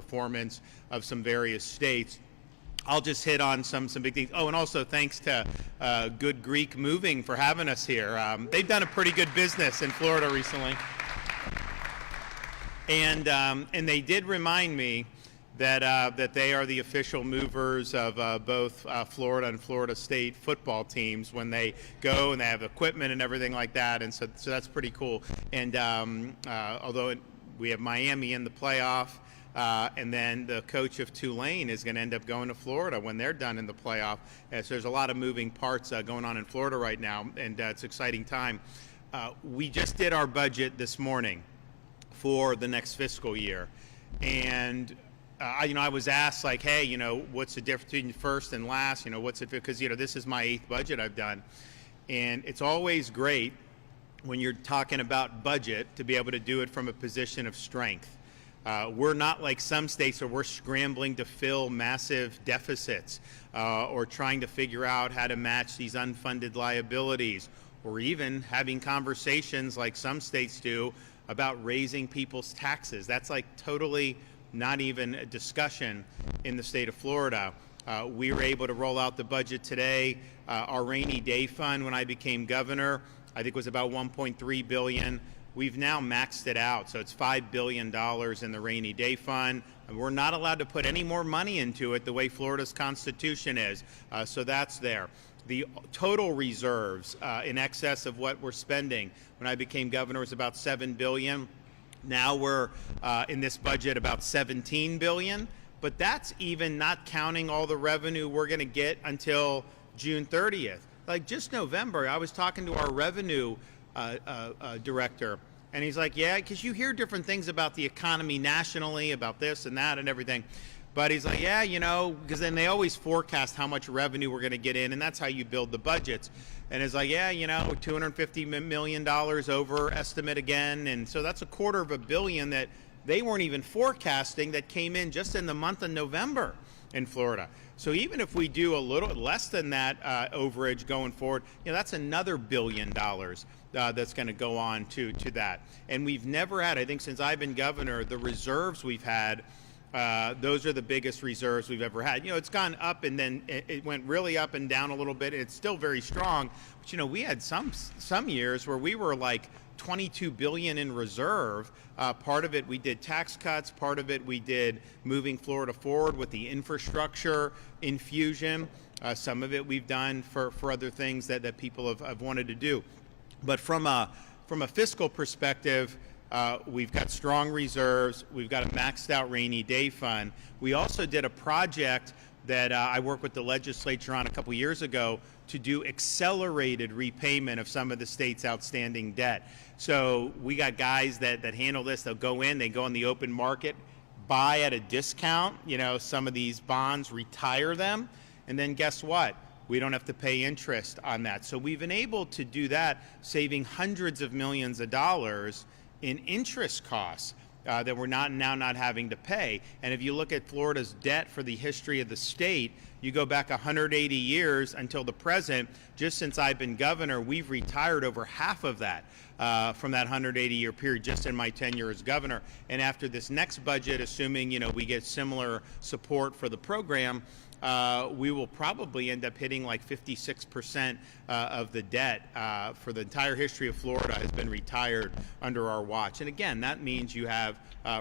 performance of some various states. I'll just hit on some big things. Oh, and also thanks to Good Greek Moving for having us here. They've done a pretty good business in Florida recently. And they did remind me that they are the official movers of both Florida and Florida State football teams when they go, and they have equipment and everything like that. And so that's pretty cool. And although we have Miami in the playoff, and then the coach of Tulane is going to end up going to Florida when they're done in the playoff. So there's a lot of moving parts going on in Florida right now, and it's an exciting time. We just did our budget this morning for the next fiscal year, and I was asked, like, hey, what's the difference between first and last? What's it, because this is my 8th budget I've done, and it's always great when you're talking about budget to be able to do it from a position of strength. We're not like some states where we're scrambling to fill massive deficits or trying to figure out how to match these unfunded liabilities, or even having conversations like some states do about raising people's taxes. That's like totally not even a discussion in the state of Florida. We were able to roll out the budget today. Our rainy day fund, when I became governor, I think was about $1.3 billion. We've now maxed it out, so it's $5 billion in the rainy day fund. And we're not allowed to put any more money into it the way Florida's constitution is, so that's there. The total reserves in excess of what we're spending when I became governor was about $7 billion. Now we're in this budget about $17 billion, but that's even not counting all the revenue we're going to get until June 30th. Like just November, I was talking to our revenue director, and he's like, yeah, because you hear different things about the economy nationally, about this and that and everything. But he's like, yeah, because then they always forecast how much revenue we're going to get in, and that's how you build the budgets. And it's like, yeah, $250 million over estimate again. And so that's $250 million that they weren't even forecasting that came in just in the month of November in Florida. So even if we do a little less than that overage going forward, that's another $1 billion that's going to go on to that. And we've never had, I think since I've been governor, the reserves we've had, those are the biggest reserves we've ever had. It's gone up, and then it went really up and down a little bit. It's still very strong, but we had some years where we were like $22 billion in reserve. Part of it we did tax cuts, part of it we did moving Florida forward with the infrastructure infusion. Some of it we've done for other things that people have wanted to do. But from a fiscal perspective, we've got strong reserves. We've got a maxed out rainy day fund. We also did a project that I worked with the legislature on a couple years ago to do accelerated repayment of some of the state's outstanding debt. So we got guys that handle this. They'll go in, they go on the open market, buy at a discount, some of these bonds, retire them, and then guess what? We don't have to pay interest on that. So we've been able to do that, saving hundreds of millions of dollars in interest costs that we're now not having to pay. And if you look at Florida's debt for the history of the state, you go back 180 years until the present. Just since I've been governor, we've retired over half of that from that 180-year period just in my tenure as governor. And after this next budget, assuming we get similar support for the program, we will probably end up hitting like 56% of the debt for the entire history of Florida has been retired under our watch. And again, that means you have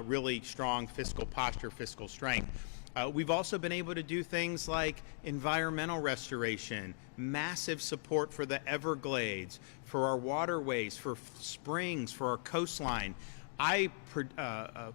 really strong fiscal posture, fiscal strength. We've also been able to do things like environmental restoration, massive support for the Everglades, for our waterways, for springs, for our coastline. I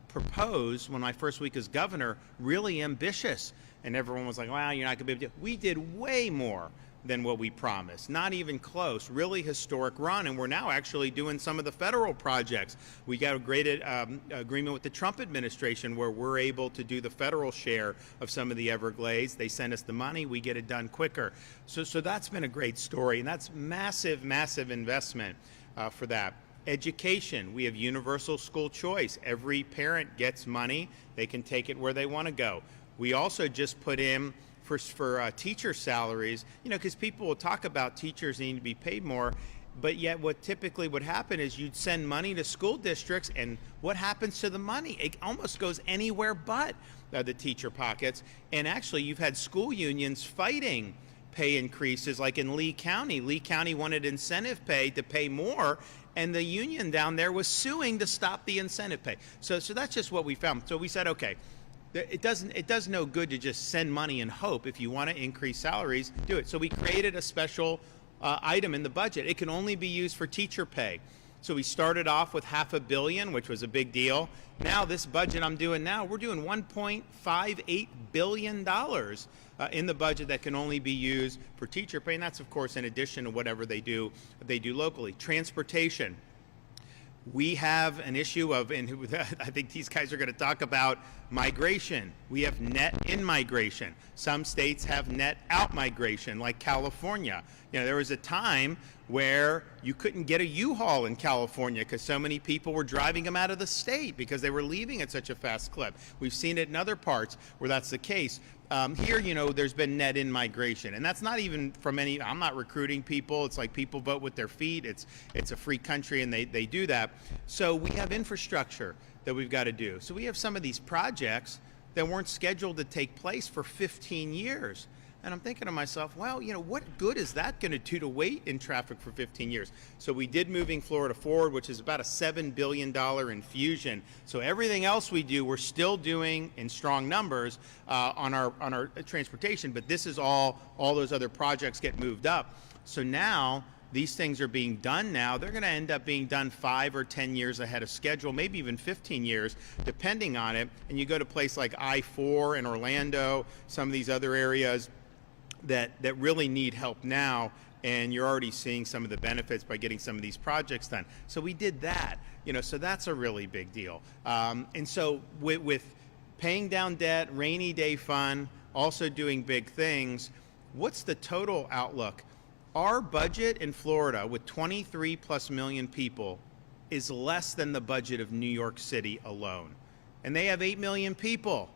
proposed when my first week as governor, really ambitious. And everyone was like, wow, you're not going to be able to do it. We did way more than what we promised. Not even close. Really historic run. And we're now actually doing some of the federal projects. We got a great agreement with the Trump administration where we're able to do the federal share of some of the Everglades. They send us the money. We get it done quicker. So that's been a great story. And that's massive, massive investment for that. Education. We have universal school choice. Every parent gets money. They can take it where they want to go. We also just put in for teacher salaries, because people will talk about teachers needing to be paid more. But yet what typically would happen is you'd send money to school districts, and what happens to the money? It almost goes anywhere but the teacher pockets. And actually, you've had school unions fighting pay increases, like in Lee County. Lee County wanted incentive pay to pay more, and the union down there was suing to stop the incentive pay. So that's just what we found. So we said, okay, it does no good to just send money and hope. If you want to increase salaries, do it. So we created a special item in the budget. It can only be used for teacher pay. So we started off with $500 million, which was a big deal. Now this budget I'm doing now, we're doing $1.58 billion in the budget that can only be used for teacher pay, and that's of course in addition to whatever they do locally. Transportation. We have an issue of, and I think these guys are going to talk about migration. We have net in migration. Some states have net out migration, like California. There was a time where you couldn't get a U-Haul in California because so many people were driving them out of the state because they were leaving at such a fast clip. We've seen it in other parts where that's the case. Here, there's been net in migration, and that's not even from any, I'm not recruiting people. It's like people vote with their feet. It's a free country, and they do that. So we have infrastructure that we've got to do. So we have some of these projects that weren't scheduled to take place for 15 years. And I'm thinking to myself, well, what good is that going to do to wait in traffic for 15 years? So we did Moving Florida Forward, which is about a $7 billion infusion. So everything else we do, we're still doing in strong numbers on our transportation, but this is all those other projects get moved up. So now these things are being done now. They're going to end up being done 5 or 10 years ahead of schedule, maybe even 15 years, depending on it. And you go to a place like I-4 in Orlando, some of these other areas that really need help now, and you're already seeing some of the benefits by getting some of these projects done. So we did that, so that's a really big deal. And so with paying down debt, rainy day fund, also doing big things, what's the total outlook? Our budget in Florida with 23 plus million people is less than the budget of New York City alone. And they have 8 million people.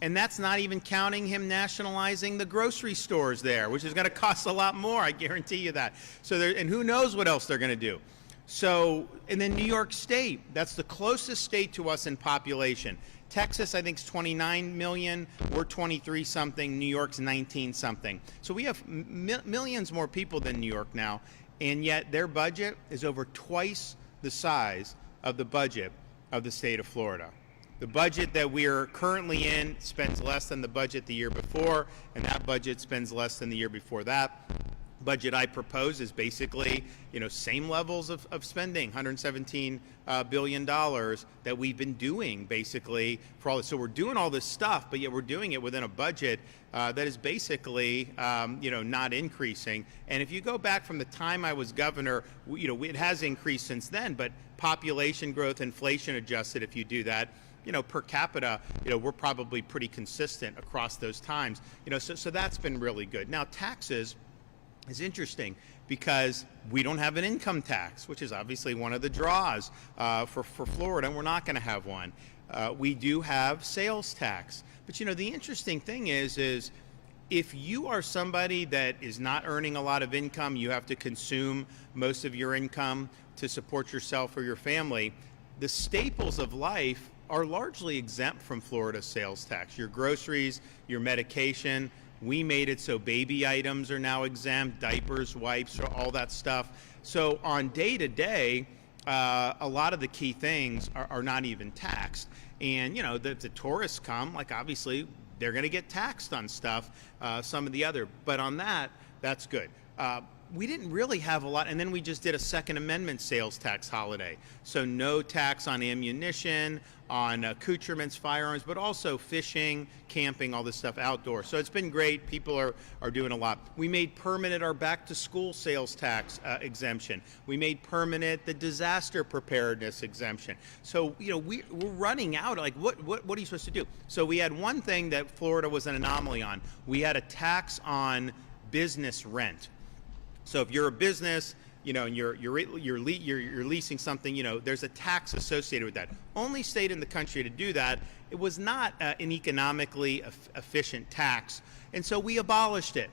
And that's not even counting him nationalizing the grocery stores there, which is going to cost a lot more, I guarantee you that. So and who knows what else they're going to do. So, and then New York State, that's the closest state to us in population. Texas, I think, is 29 million. We're 23 something. New York's 19 something. So we have millions more people than New York now, and yet their budget is over twice the size of the budget of the state of Florida. The budget that we are currently in spends less than the budget the year before, and that budget spends less than the year before that. Budget I propose is basically, same levels of spending, $117 billion that we've been doing basically for all this. So we're doing all this stuff, but yet we're doing it within a budget that is basically, not increasing. And if you go back from the time I was governor, it has increased since then, but population growth, inflation adjusted, if you do that, per capita, we're probably pretty consistent across those times. So that's been really good. Now, taxes is interesting because we don't have an income tax, which is obviously one of the draws for Florida, and we're not going to have one. We do have sales tax. But, the interesting thing is if you are somebody that is not earning a lot of income, you have to consume most of your income to support yourself or your family, the staples of life are largely exempt from Florida's sales tax. Your groceries, your medication. We made it so baby items are now exempt, diapers, wipes, all that stuff. So on day to day, a lot of the key things are not even taxed. And, the tourists come, like obviously they're going to get taxed on stuff, some of the other. But on that, that's good. We didn't really have a lot, and then we just did a Second Amendment sales tax holiday. So no tax on ammunition, on accoutrements, firearms, but also fishing, camping, all this stuff outdoors. So it's been great. People are doing a lot. We made permanent our back-to-school sales tax exemption. We made permanent the disaster preparedness exemption. So, we're running out. Like, what are you supposed to do? So we had one thing that Florida was an anomaly on. We had a tax on business rent. So if you're a business, and you're leasing something, there's a tax associated with that. Only state in the country to do that. It was not an economically efficient tax, and so we abolished it.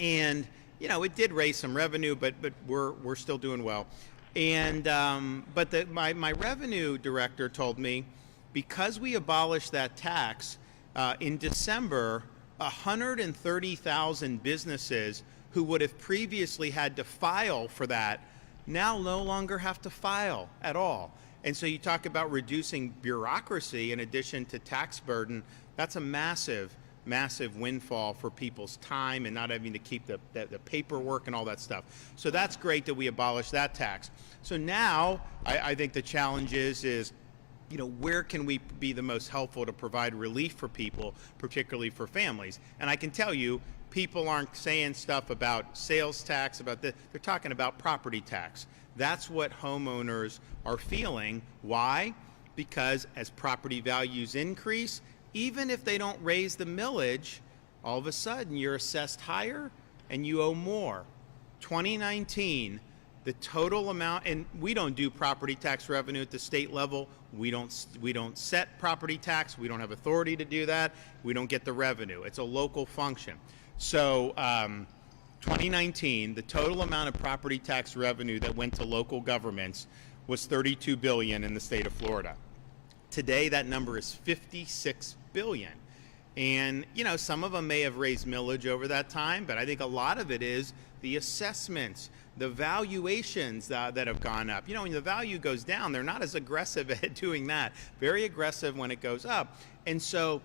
And it did raise some revenue, but we're still doing well. And but my revenue director told me, because we abolished that tax in December, 130,000 businesses who would have previously had to file for that now no longer have to file at all. And so you talk about reducing bureaucracy in addition to tax burden. That's a massive windfall for people's time and not having to keep the paperwork and all that stuff. So that's great that we abolished that tax. So now I think the challenge is where can we be the most helpful to provide relief for people, particularly for families? And I can tell you, people aren't saying stuff about sales tax, they're talking about property tax. That's what homeowners are feeling. Why? Because as property values increase, even if they don't raise the millage, all of a sudden you're assessed higher and you owe more. 2019, the total amount, and we don't do property tax revenue at the state level. We don't set property tax. We don't have authority to do that. We don't get the revenue. It's a local function. So 2019, the total amount of property tax revenue that went to local governments was $32 billion in the state of Florida. Today, that number is $56 billion. And, some of them may have raised millage over that time, but I think a lot of it is the assessments, the valuations that have gone up. When the value goes down, they're not as aggressive at doing that. Very aggressive when it goes up. And so,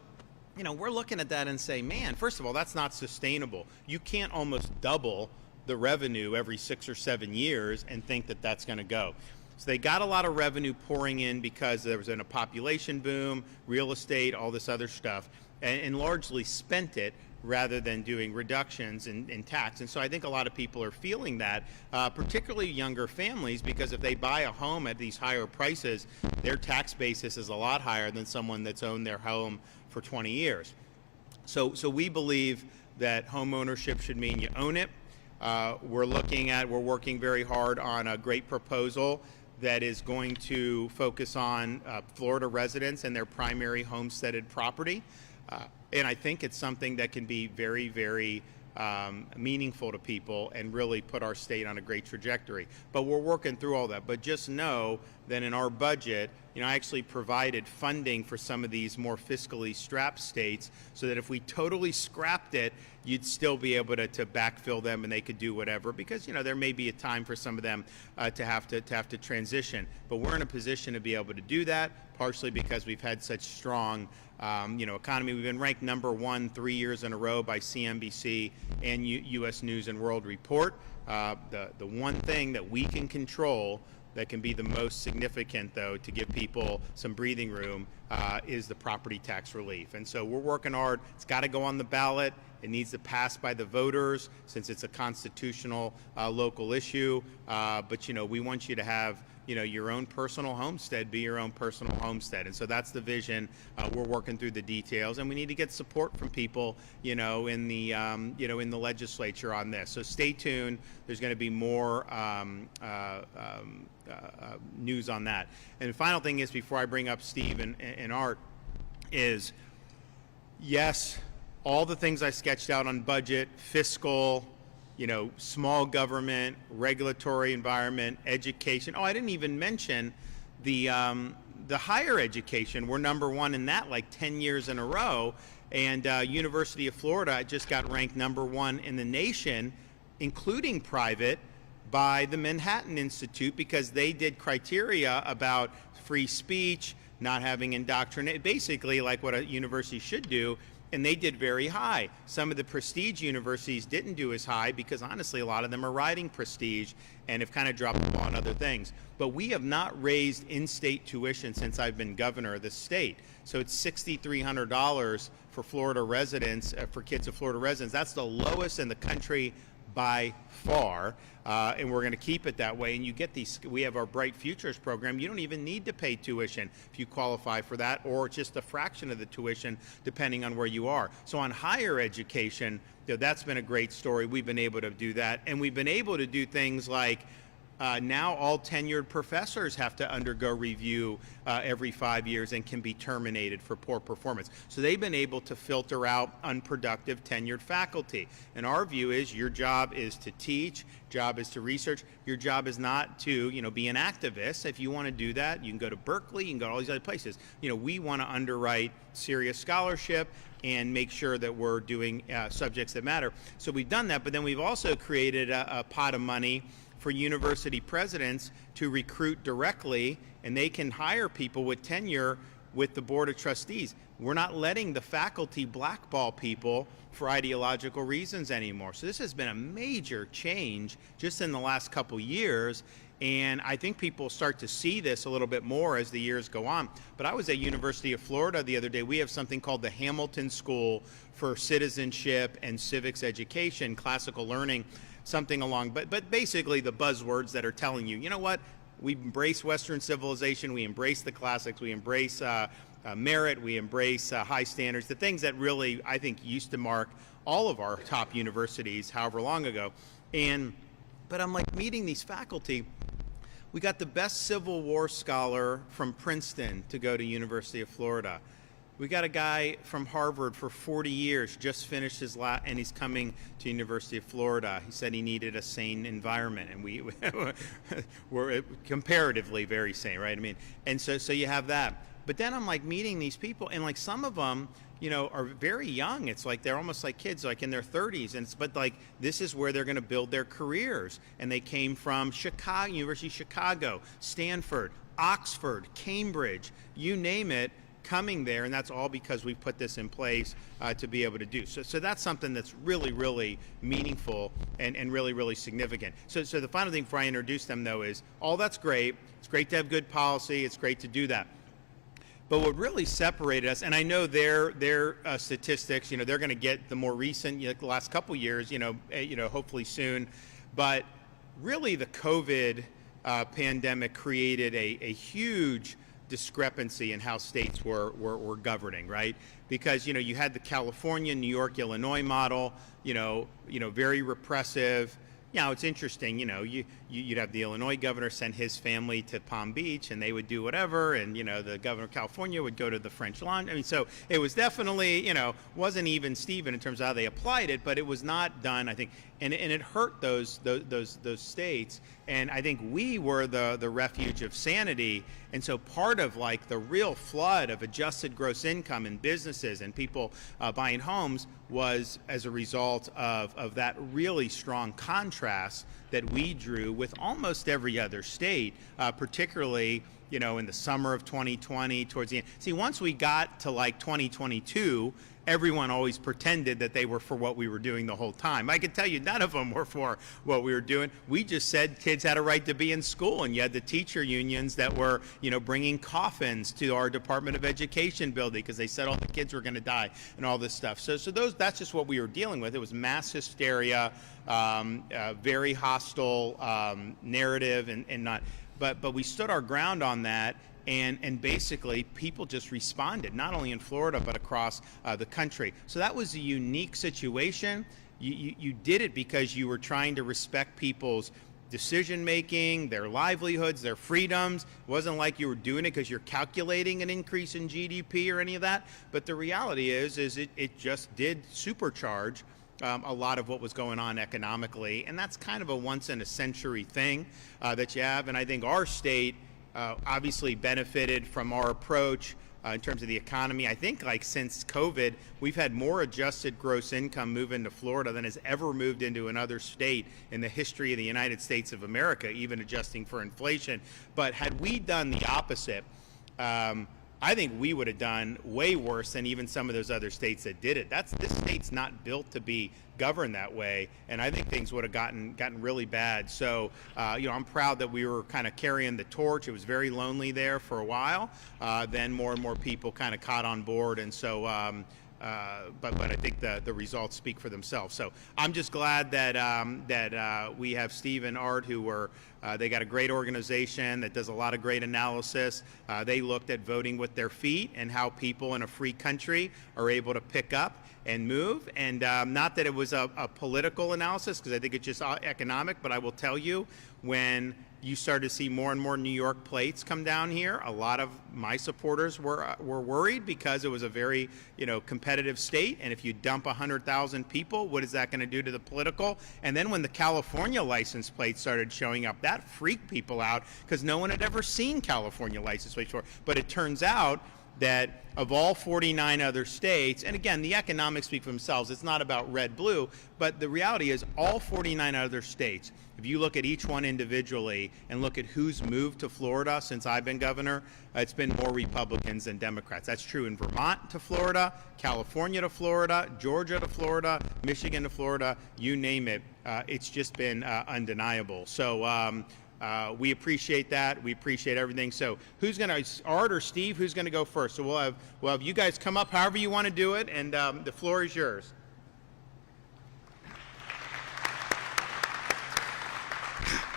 we're looking at that and say, man, first of all, that's not sustainable. You can't almost double the revenue every 6 or 7 years and think that that's going to go. So they got a lot of revenue pouring in because there was a population boom, real estate, all this other stuff, and largely spent it rather than doing reductions in tax. And so I think a lot of people are feeling that, particularly younger families, because if they buy a home at these higher prices, their tax basis is a lot higher than someone that's owned their home for 20 years. So we believe that home ownership should mean you own it. We're working very hard on a great proposal that is going to focus on Florida residents and their primary homesteaded property. And I think it's something that can be very, very meaningful to people and really put our state on a great trajectory. But we're working through all that. But just know that in our budget, I actually provided funding for some of these more fiscally strapped states so that if we totally scrapped it, you'd still be able to backfill them and they could do whatever, because there may be a time for some of them to have to transition. But we're in a position to be able to do that, partially because we've had such strong economy. We've been ranked #1 3 years in a row by CNBC and U.S. News and World Report. The one thing that we can control that can be the most significant, though, to give people some breathing room is the property tax relief. And so we're working hard. It's got to go on the ballot. It needs to pass by the voters since it's a constitutional local issue. But, we want you to have your own personal homestead be your own personal homestead. And so that's the vision. We're working through the details, and we need to get support from people, in the legislature on this. So stay tuned. There's going to be more news on that. And the final thing is, before I bring up Steve and Art, is yes, all the things I sketched out on budget, fiscal, small government, regulatory environment, education. Oh, I didn't even mention the higher education. We're #1 in that, like 10 years in a row. And University of Florida just got ranked #1 in the nation, including private, by the Manhattan Institute, because they did criteria about free speech, not having indoctrination, basically like what a university should do. And they did very high. Some of the prestige universities didn't do as high because, honestly, a lot of them are riding prestige and have kind of dropped the ball on other things. But we have not raised in-state tuition since I've been governor of the state. So it's $6,300 for Florida residents, for kids of Florida residents. That's the lowest in the country by far. And we're going to keep it that way. And you get these, we have our Bright Futures program. You don't even need to pay tuition if you qualify for that, or just a fraction of the tuition depending on where you are. So on higher education, that's been a great story. We've been able to do that. And we've been able to do things like now all tenured professors have to undergo review every 5 years and can be terminated for poor performance. So they've been able to filter out unproductive tenured faculty. And our view is your job is to teach, job is to research. Your job is not to, be an activist. If you want to do that, you can go to Berkeley, you can go to all these other places. We want to underwrite serious scholarship and make sure that we're doing subjects that matter. So we've done that, but then we've also created a pot of money for university presidents to recruit directly, and they can hire people with tenure with the Board of Trustees. We're not letting the faculty blackball people for ideological reasons anymore. So this has been a major change just in the last couple years, and I think people start to see this a little bit more as the years go on. But I was at University of Florida the other day. We have something called the Hamilton School for Citizenship and Civics Education, Classical Learning, something along, but basically the buzzwords that are telling you, what, we embrace Western civilization, we embrace the classics, we embrace merit, we embrace high standards, the things that really, I think, used to mark all of our top universities however long ago. But I'm like meeting these faculty. We got the best Civil War scholar from Princeton to go to University of Florida. We got a guy from Harvard for 40 years, just finished his and he's coming to University of Florida. He said he needed a sane environment, and we're comparatively very sane, right? And so you have that. But then I'm like meeting these people, and like some of them, are very young. It's like they're almost like kids, like in their 30s. But like this is where they're going to build their careers. And they came from Chicago, University of Chicago, Stanford, Oxford, Cambridge, you name it, coming there, and that's all because we put this in place to be able to do. So that's something that's really, really meaningful and really, really significant. So the final thing before I introduce them, though, is all that's great. It's great to have good policy. It's great to do that. But what really separated us, and I know their statistics, they're going to get the more recent, the last couple years, hopefully soon. But really, the COVID pandemic created a huge discrepancy in how states were governing, right? Because you had the California, New York, Illinois model, very repressive. It's interesting, you'd have the Illinois governor send his family to Palm Beach, and they would do whatever, and the governor of California would go to the French Lawn. So it was definitely, wasn't even Steven in terms of how they applied it, but it was not done, I think, and it hurt those states. And I think we were the refuge of sanity. And so part of like the real flood of adjusted gross income in businesses and people buying homes was as a result of that really strong contrast that we drew with almost every other state, particularly in the summer of 2020 towards the end. See, once we got to like 2022, everyone always pretended that they were for what we were doing the whole time. I can tell you none of them were for what we were doing. We just said kids had a right to be in school, and you had the teacher unions that were, bringing coffins to our Department of Education building because they said all the kids were going to die and all this stuff. So that's just what we were dealing with. It was mass hysteria, very hostile narrative, and not. But we stood our ground on that. And basically, people just responded, not only in Florida, but across the country. So that was a unique situation. You did it because you were trying to respect people's decision-making, their livelihoods, their freedoms. It wasn't like you were doing it because you're calculating an increase in GDP or any of that. But the reality is it just did supercharge a lot of what was going on economically. And that's kind of a once-in-a-century thing that you have. And I think our state obviously benefited from our approach in terms of the economy. I think like since COVID, we've had more adjusted gross income move into Florida than has ever moved into another state in the history of the United States of America, even adjusting for inflation. But had we done the opposite, I think we would have done way worse than even some of those other states that did it. This state's not built to be governed that way, and I think things would have gotten really bad. So, I'm proud that we were kind of carrying the torch. It was very lonely there for a while. Then more and more people kind of caught on board, and so. But I think the results speak for themselves. So I'm just glad that we have Steve and Art, who were they got a great organization that does a lot of great analysis. They looked at voting with their feet and how people in a free country are able to pick up and move. And not that it was a political analysis, because I think it's just economic. But I will tell you, when you started to see more and more New York plates come down here. A lot of my supporters were worried because it was a very, competitive state. And if you dump 100,000 people, what is that going to do to the political? And then when the California license plates started showing up, that freaked people out because no one had ever seen California license plates before. But it turns out that of all 49 other states, and again, the economics speak for themselves, it's not about red, blue, but the reality is all 49 other states, if you look at each one individually and look at who's moved to Florida since I've been governor, it's been more Republicans than Democrats. That's true in Vermont to Florida, California to Florida, Georgia to Florida, Michigan to Florida, you name it. It's just been undeniable. So we appreciate that. We appreciate everything. So who's going to, Art or Steve, who's going to go first? So we'll have you guys come up however you want to do it, and the floor is yours.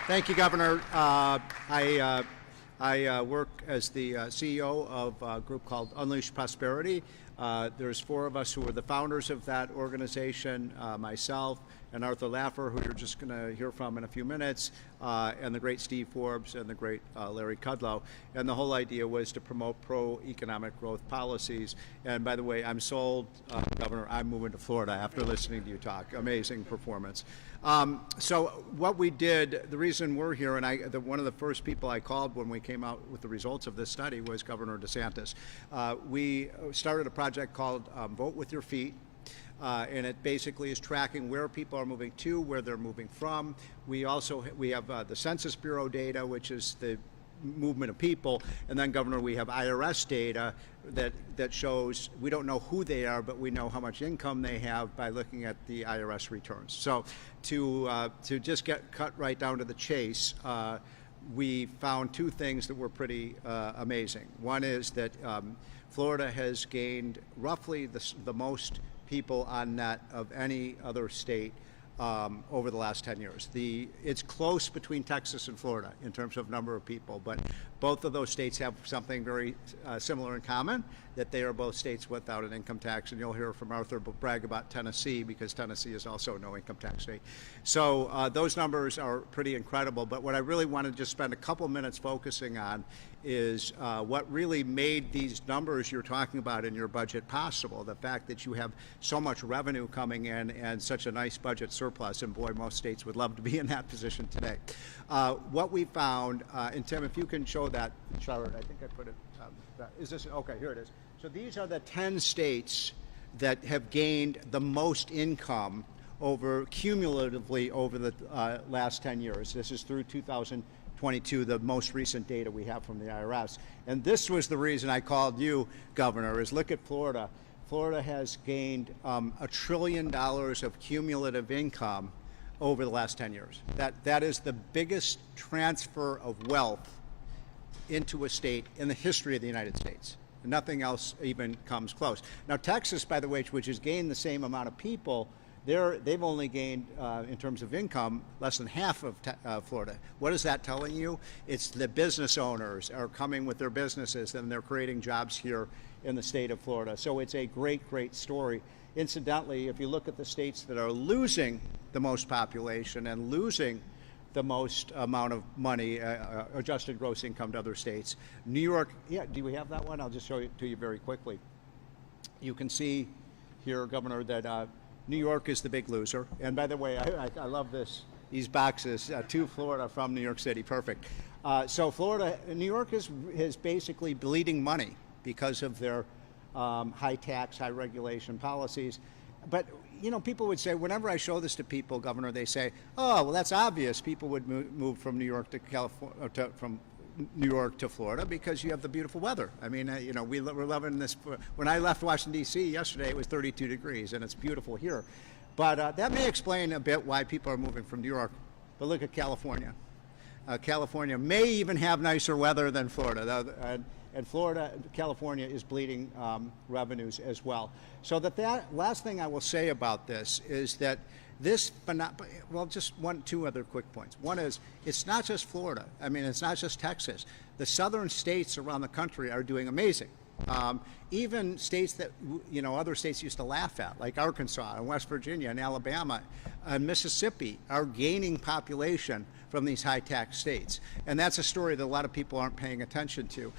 Thank you, Governor. I work as the CEO of a group called Unleash Prosperity. There's 4 of us who are the founders of that organization, myself and Arthur Laffer, who you're just going to hear from in a few minutes, and the great Steve Forbes and the great Larry Kudlow. And the whole idea was to promote pro-economic growth policies. And by the way, I'm sold, Governor, I'm moving to Florida after listening to you talk. Amazing performance. So what we did, the reason we're here, and one of the first people I called when we came out with the results of this study was Governor DeSantis. We started a project called Vote With Your Feet. And it basically is tracking where people are moving to, where they're moving from. We have the Census Bureau data, which is the movement of people, and then, Governor, we have IRS data that shows we don't know who they are, but we know how much income they have by looking at the IRS returns. So to just get cut right down to the chase, we found 2 things that were pretty amazing. One is that Florida has gained roughly the most people on net of any other state over the last 10 years. It's close between Texas and Florida in terms of number of people, but both of those states have something very similar in common, that they are both states without an income tax, and you'll hear from Arthur brag about Tennessee, because Tennessee is also no income tax state. So those numbers are pretty incredible, but what I really want to just spend a couple minutes focusing on is what really made these numbers you're talking about in your budget possible, the fact that you have so much revenue coming in and such a nice budget surplus, and boy, most states would love to be in that position today. What we found, and Tim, if you can show that chart, I think I put it, is this, okay, here it is. So these are the 10 states that have gained the most income cumulatively over the last 10 years. This is through 2022, the most recent data we have from the IRS. And this was the reason I called you, Governor, is look at Florida. Florida has gained $1 trillion of cumulative income over the last 10 years. That is the biggest transfer of wealth into a state in the history of the United States. Nothing else even comes close. Now, Texas, by the way, which has gained the same amount of people, they've only gained, in terms of income, less than half of Florida. What is that telling you? It's the business owners are coming with their businesses, and they're creating jobs here in the state of Florida. So it's a great, great story. Incidentally, if you look at the states that are losing the most population and losing the most amount of money, adjusted gross income to other states, New York, yeah, do we have that one? I'll just show it to you very quickly. You can see here, Governor, that New York is the big loser. And by the way, I love these boxes to Florida from New York City, perfect. So New York is basically bleeding money because of their high tax, high regulation policies. But people would say, whenever I show this to people, Governor, they say, oh, well, that's obvious. People would move from New York to California, from New York to Florida, because you have the beautiful weather. I mean, we're loving this. When I left Washington, D.C. yesterday, it was 32 degrees, and it's beautiful here. But that may explain a bit why people are moving from New York. But look at California. California may even have nicer weather than Florida. And California is bleeding revenues as well. So that last thing I will say about this is that just 2 other quick points. One is, it's not just Florida. I mean, it's not just Texas. The southern states around the country are doing amazing. Even states that, other states used to laugh at, like Arkansas and West Virginia and Alabama and Mississippi, are gaining population from these high-tax states. And that's a story that a lot of people aren't paying attention to.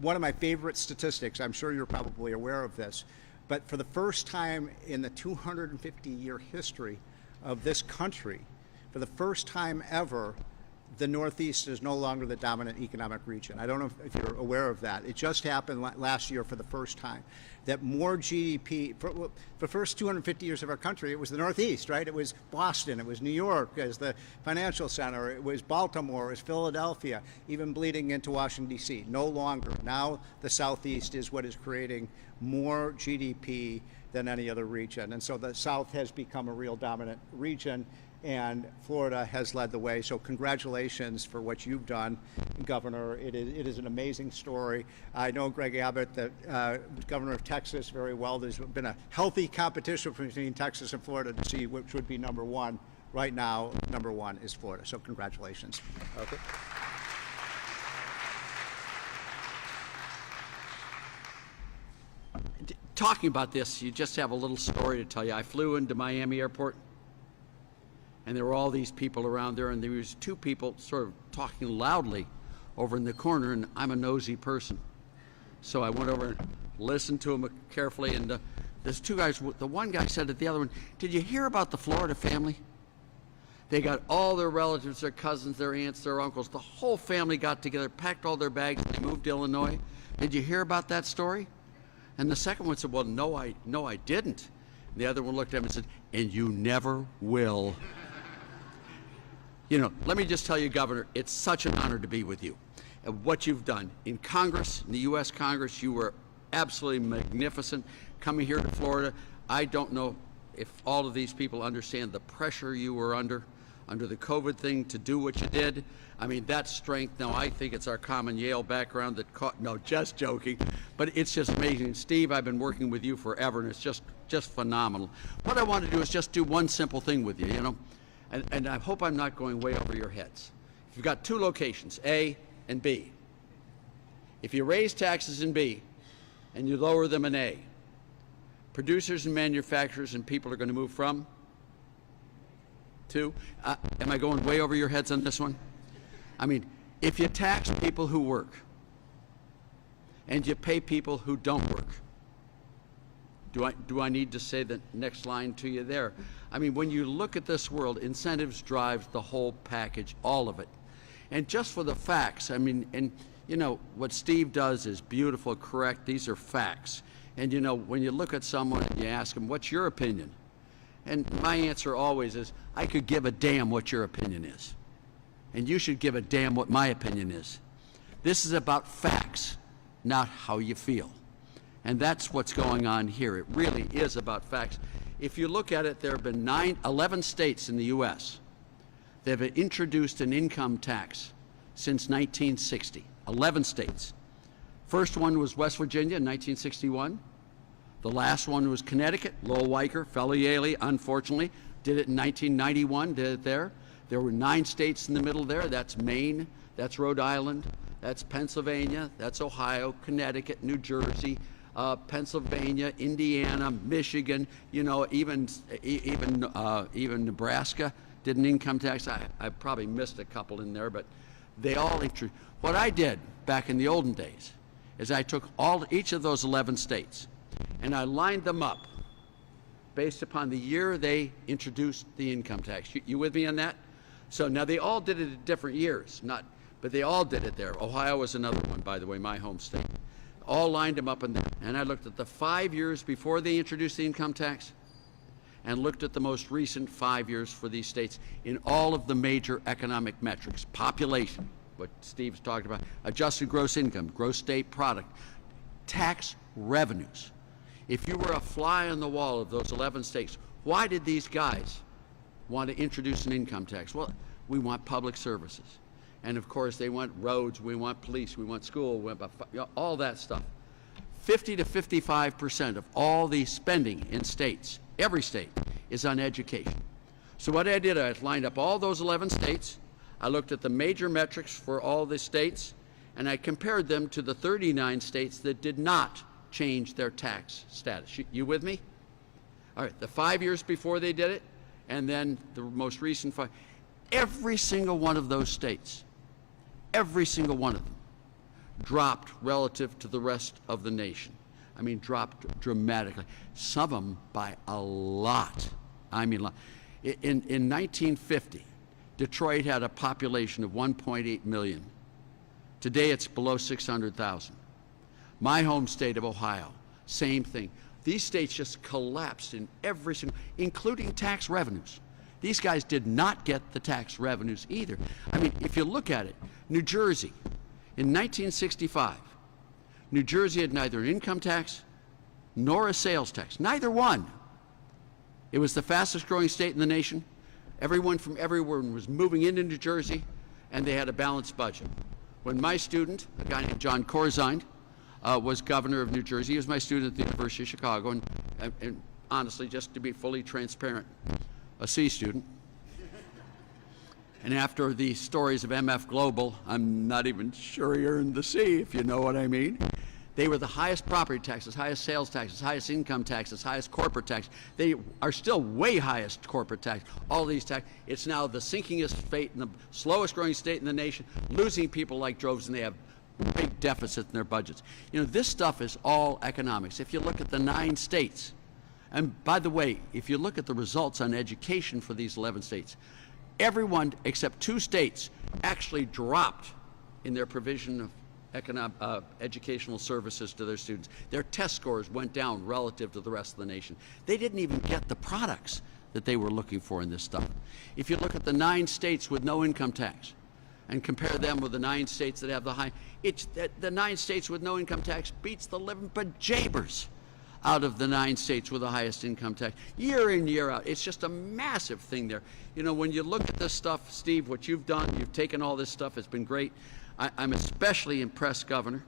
One of my favorite statistics, I'm sure you're probably aware of this, but for the first time in the 250-year history of this country, for the first time ever, the Northeast is no longer the dominant economic region. I don't know if you're aware of that. It just happened last year for the first time, that more GDP, for the first 250 years of our country, it was the Northeast, right? It was Boston, it was New York as the financial center, it was Baltimore, it was Philadelphia, even bleeding into Washington, D.C. No longer. Now the Southeast is what is creating more GDP than any other region. And so the South has become a real dominant region, and Florida has led the way. So congratulations for what you've done, Governor. It is an amazing story. I know Greg Abbott, the governor of Texas, very well. There's been a healthy competition between Texas and Florida to see which would be number one. Right now, number one is Florida. So congratulations. Okay. Talking about this, you just have a little story to tell you. I flew into Miami Airport, and there were all these people around there, and there was two people sort of talking loudly over in the corner, and I'm a nosy person. So I went over and listened to them carefully, and there's two guys. The one guy said to the other one, "Did you hear about the Florida family? They got all their relatives, their cousins, their aunts, their uncles. The whole family got together, packed all their bags, and they moved to Illinois. Did you hear about that story?" And the second one said, "Well, no, I didn't." And the other one looked at him and said, "And you never will." Let me just tell you, Governor, it's such an honor to be with you. And what you've done in Congress, in the U.S. Congress, you were absolutely magnificent. Coming here to Florida, I don't know if all of these people understand the pressure you were under the COVID thing to do what you did. I mean, that strength. Now, I think it's our common Yale background that caught, no, just joking, but it's just amazing. Steve, I've been working with you forever, and it's just phenomenal. What I want to do is just do one simple thing with you, and I hope I'm not going way over your heads. If you've got two locations, A and B, if you raise taxes in B and you lower them in A, producers and manufacturers and people are going to move from to, am I going way over your heads on this one? I mean, if you tax people who work and you pay people who don't work, do I need to say the next line to you there? I mean, when you look at this world, incentives drives the whole package, all of it. And just for the facts, I mean, and what Steve does is beautiful, correct, these are facts. And when you look at someone and you ask them, "What's your opinion?" And my answer always is, I could give a damn what your opinion is. And you should give a damn what my opinion is. This is about facts, not how you feel. And that's what's going on here. It really is about facts. If you look at it, there have been 11 states in the U.S. that have introduced an income tax since 1960. 11 states. First one was West Virginia in 1961. The last one was Connecticut. Lowell Weicker, fellow Yaley, unfortunately, did it in 1991, did it there. There were 9 states in the middle there. That's Maine, that's Rhode Island, that's Pennsylvania, that's Ohio, Connecticut, New Jersey, Pennsylvania, Indiana, Michigan, even Nebraska did an income tax. I probably missed a couple in there, but they all introduced. What I did back in the olden days is I took each of those 11 states and I lined them up based upon the year they introduced the income tax. You with me on that? So now they all did it at different years, but they all did it there. Ohio was another one, by the way, my home state. All lined them up in there. And I looked at the 5 years before they introduced the income tax and looked at the most recent 5 years for these states in all of the major economic metrics. Population, what Steve's talked about, adjusted gross income, gross state product, tax revenues. If you were a fly on the wall of those 11 states, why did these guys want to introduce an income tax? Well, we want public services. And of course, they want roads, we want police, we want school, we want all that stuff. 50 to 55% of all the spending in states, every state, is on education. So what I did, I lined up all those 11 states. I looked at the major metrics for all the states, and I compared them to the 39 states that did not change their tax status. You with me? All right, the 5 years before they did it, and then the most recent 5. Every single one of those states, every single one of them, dropped relative to the rest of the nation. I mean, dropped dramatically. Some of them by a lot. I mean, in 1950, Detroit had a population of 1.8 million. Today, it's below 600,000. My home state of Ohio, same thing. These states just collapsed in every single, including tax revenues. These guys did not get the tax revenues either. I mean, if you look at it, New Jersey, in 1965, New Jersey had neither an income tax nor a sales tax, neither one. It was the fastest growing state in the nation. Everyone from everywhere was moving into New Jersey, and they had a balanced budget. When my student, a guy named John Corzine, was governor of New Jersey, he was my student at the University of Chicago, and honestly, just to be fully transparent, a C student. And after the stories of MF Global, I'm not even sure you're in the C, if you know what I mean. They were the highest property taxes, highest sales taxes, highest income taxes, highest corporate tax. They are still way highest corporate tax. All these tax. It's now the sinkingest state and the slowest growing state in the nation, losing people like droves, and they have big deficits in their budgets. You know, this stuff is all economics. If you look at the 9 states, and by the way, if you look at the results on education for these 11 states, everyone except 2 states actually dropped in their provision of educational services to their students. Their test scores went down relative to the rest of the nation. They didn't even get the products that they were looking for in this stuff. If you look at the 9 states with no income tax and compare them with the 9 states that have the high, the 9 states with no income tax beats the living bejabbers out of the 9 states with the highest income tax, year in, year out. It's just a massive thing there. You know, when you look at this stuff, Steve, what you've done, you've taken all this stuff, it's been great. I'm especially impressed, Governor,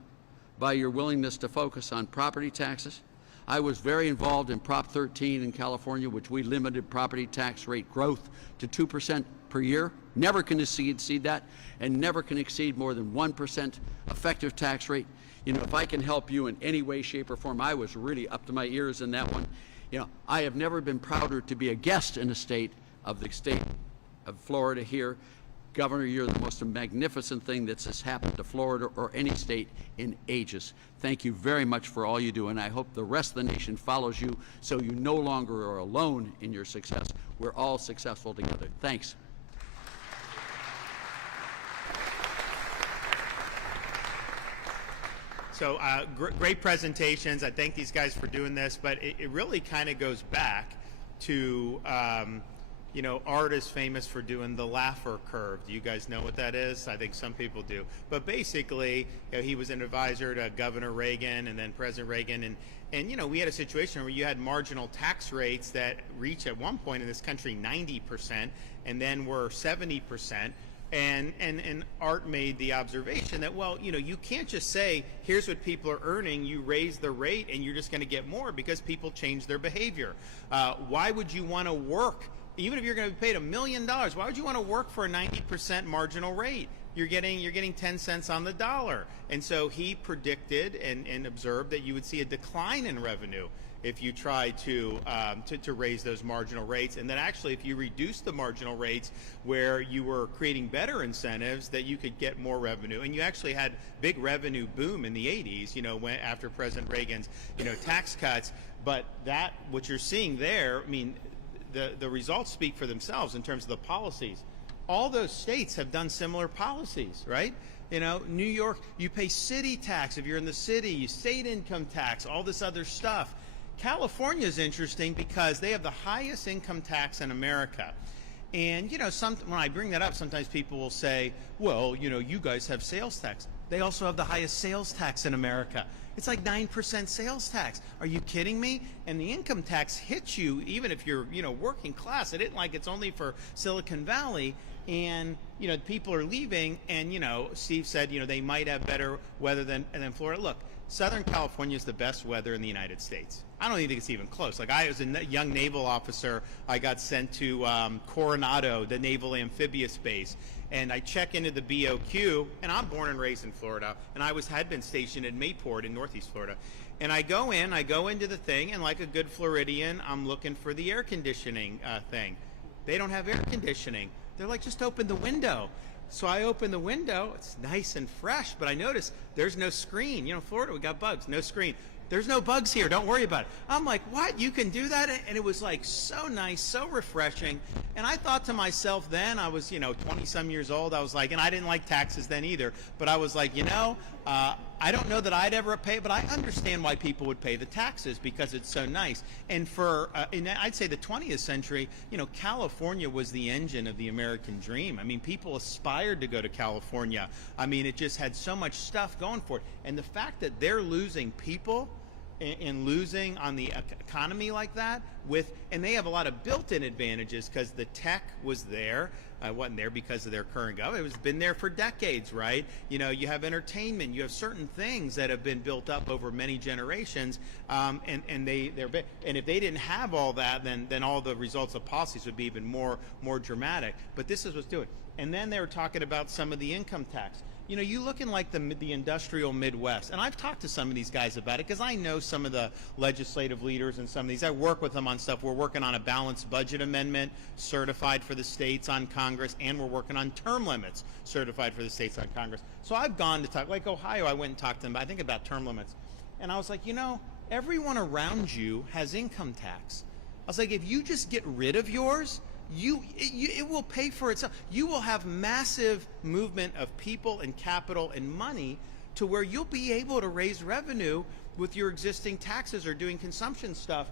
by your willingness to focus on property taxes. I was very involved in Prop 13 in California, which we limited property tax rate growth to 2% per year. Never can exceed that, and never can exceed more than 1% effective tax rate. You know, if I can help you in any way, shape, or form, I was really up to my ears in that one. You know, I have never been prouder to be a guest in a state of Florida here. Governor, you're the most magnificent thing that's happened to Florida or any state in ages. Thank you very much for all you do, and I hope the rest of the nation follows you so you no longer are alone in your success. We're all successful together. Thanks. So great presentations. I thank these guys for doing this, but it really kind of goes back to you know, Art is famous for doing the Laffer curve. Do you guys know what that is? I think some people do. But basically, you know, he was an advisor to Governor Reagan and then President Reagan. And you know, we had a situation where you had marginal tax rates that reached at one point in this country 90% and then were 70%. And Art made the observation that, well, you know, you can't just say, here's what people are earning, you raise the rate and you're just going to get more, because people change their behavior. Why would you want to work? Even if you're going to be paid $1 million, why would you want to work for a 90% marginal rate? You're getting 10 cents on the dollar. And so he predicted and observed that you would see a decline in revenue if you try to raise those marginal rates, and that actually if you reduce the marginal rates where you were creating better incentives, that you could get more revenue. And you actually had big revenue boom in the 80s, you know, after President Reagan's, you know, tax cuts. But that, what you're seeing there, I mean, the results speak for themselves in terms of the policies. All those states have done similar policies, right? You know, New York, you pay city tax if you're in the city, you state income tax, all this other stuff. California is interesting because they have the highest income tax in America. And, you know, when I bring that up, sometimes people will say, well, you know, you guys have sales tax. They also have the highest sales tax in America. It's like 9% sales tax. Are you kidding me? And the income tax hits you even if you're, you know, working class. It isn't like it's only for Silicon Valley. And, you know, people are leaving. And, you know, Steve said, you know, they might have better weather than Florida. Look, Southern California is the best weather in the United States. I don't even think it's even close. Like, I was a young naval officer. I got sent to Coronado, the Naval Amphibious Base, and I check into the BOQ, and I'm born and raised in Florida, and had been stationed in Mayport in Northeast Florida. And I go into the thing, and like a good Floridian, I'm looking for the air conditioning thing. They don't have air conditioning. They're like, just open the window. So I open the window. It's nice and fresh, but I notice there's no screen. You know, Florida, we got bugs, no screen. There's no bugs here. Don't worry about it. I'm like, what? You can do that? And it was like so nice, so refreshing. And I thought to myself then, I was, 20-some years old. I was like, and I didn't like taxes then either. But I was like, I don't know that I'd ever pay, but I understand why people would pay the taxes because it's so nice. And I'd say the 20th century, California was the engine of the American dream. I mean, people aspired to go to California. I mean, it just had so much stuff going for it. And the fact that they're losing people and losing on the economy like that and they have a lot of built-in advantages because the tech was there. Wasn't there because of their current government. It's been there for decades, right? You have entertainment, you have certain things that have been built up over many generations, and if they didn't have all that, then all the results of policies would be even more dramatic. But this is what's doing. And then they were talking about some of the income tax. You look in like the industrial Midwest, and I've talked to some of these guys about it because I know some of the legislative leaders and some of these. I work with them on stuff. We're working on a balanced budget amendment certified for the states on Congress, and we're working on term limits certified for the states on Congress. So I've gone to talk, like Ohio, I went and talked to them, I think about term limits. And I was like, everyone around you has income tax. I was like, if you just get rid of yours, it will pay for itself. You will have massive movement of people and capital and money to where you'll be able to raise revenue with your existing taxes or doing consumption stuff.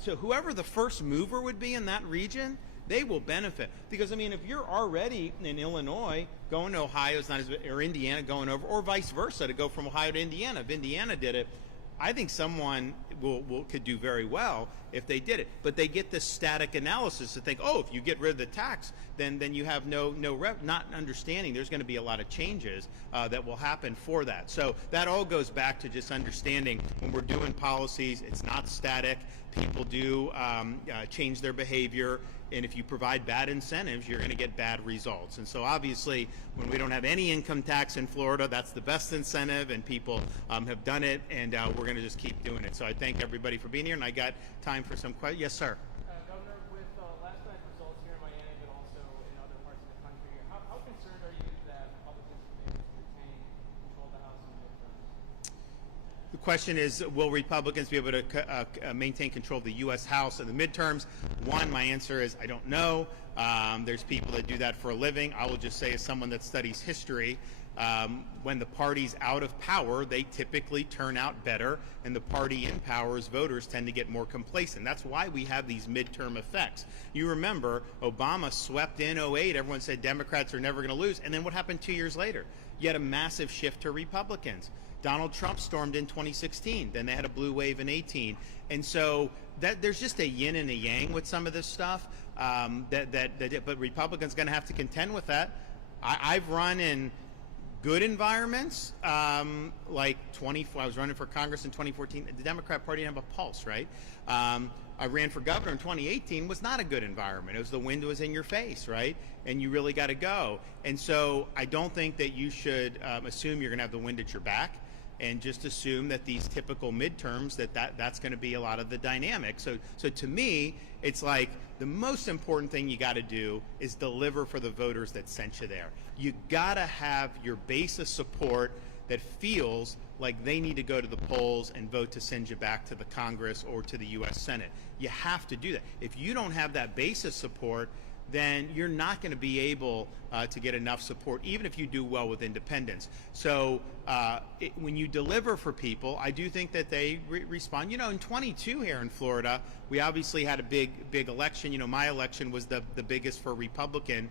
So whoever the first mover would be in that region, they will benefit. Because, if you're already in Illinois, going to Ohio is not or Indiana going over, or vice versa, to go from Ohio to Indiana. If Indiana did it, I think someone could do very well if they did it. But they get this static analysis to think, if you get rid of the tax, then you have no not understanding there's going to be a lot of changes that will happen for that. So that all goes back to just understanding when we're doing policies, it's not static. People do change their behavior. And if you provide bad incentives, you're going to get bad results. And so obviously, when we don't have any income tax in Florida, that's the best incentive, and people have done it, and we're going to just keep doing it. So I thank everybody for being here, and I got time for some questions. Yes, sir. Governor, with last night's results here in Miami, but also in other parts of the country, how concerned are you that Republicans will be able to retain control of the House in the midterms? The question is, will Republicans be able to maintain control of the U.S. House in the midterms? One, my answer is I don't know. There's people that do that for a living. I will just say, as someone that studies history, when the party's out of power, they typically turn out better, and the party in power's voters tend to get more complacent. That's why we have these midterm effects. You remember, Obama swept in 2008. Everyone said Democrats are never going to lose. And then what happened 2 years later? You had a massive shift to Republicans. Donald Trump stormed in 2016. Then they had a blue wave in 2018. And so there's just a yin and a yang with some of this stuff. But Republicans going to have to contend with that. I've run in good environments, I was running for Congress in 2014. The Democrat Party didn't have a pulse, right? I ran for governor in 2018. Was not a good environment. It was the wind was in your face, right? And you really got to go. And so I don't think that you should assume you're going to have the wind at your back, and just assume that these typical midterms, that's going to be a lot of the dynamic. So to me, it's like the most important thing you got to do is deliver for the voters that sent you there. You got to have your base of support that feels like they need to go to the polls and vote to send you back to the Congress or to the U.S. Senate. You have to do that. If you don't have that base of support, then you're not going to be able to get enough support, even if you do well with independents. So when you deliver for people, I do think that they respond. In 22 here in Florida, we obviously had a big election. My election was the biggest for a Republican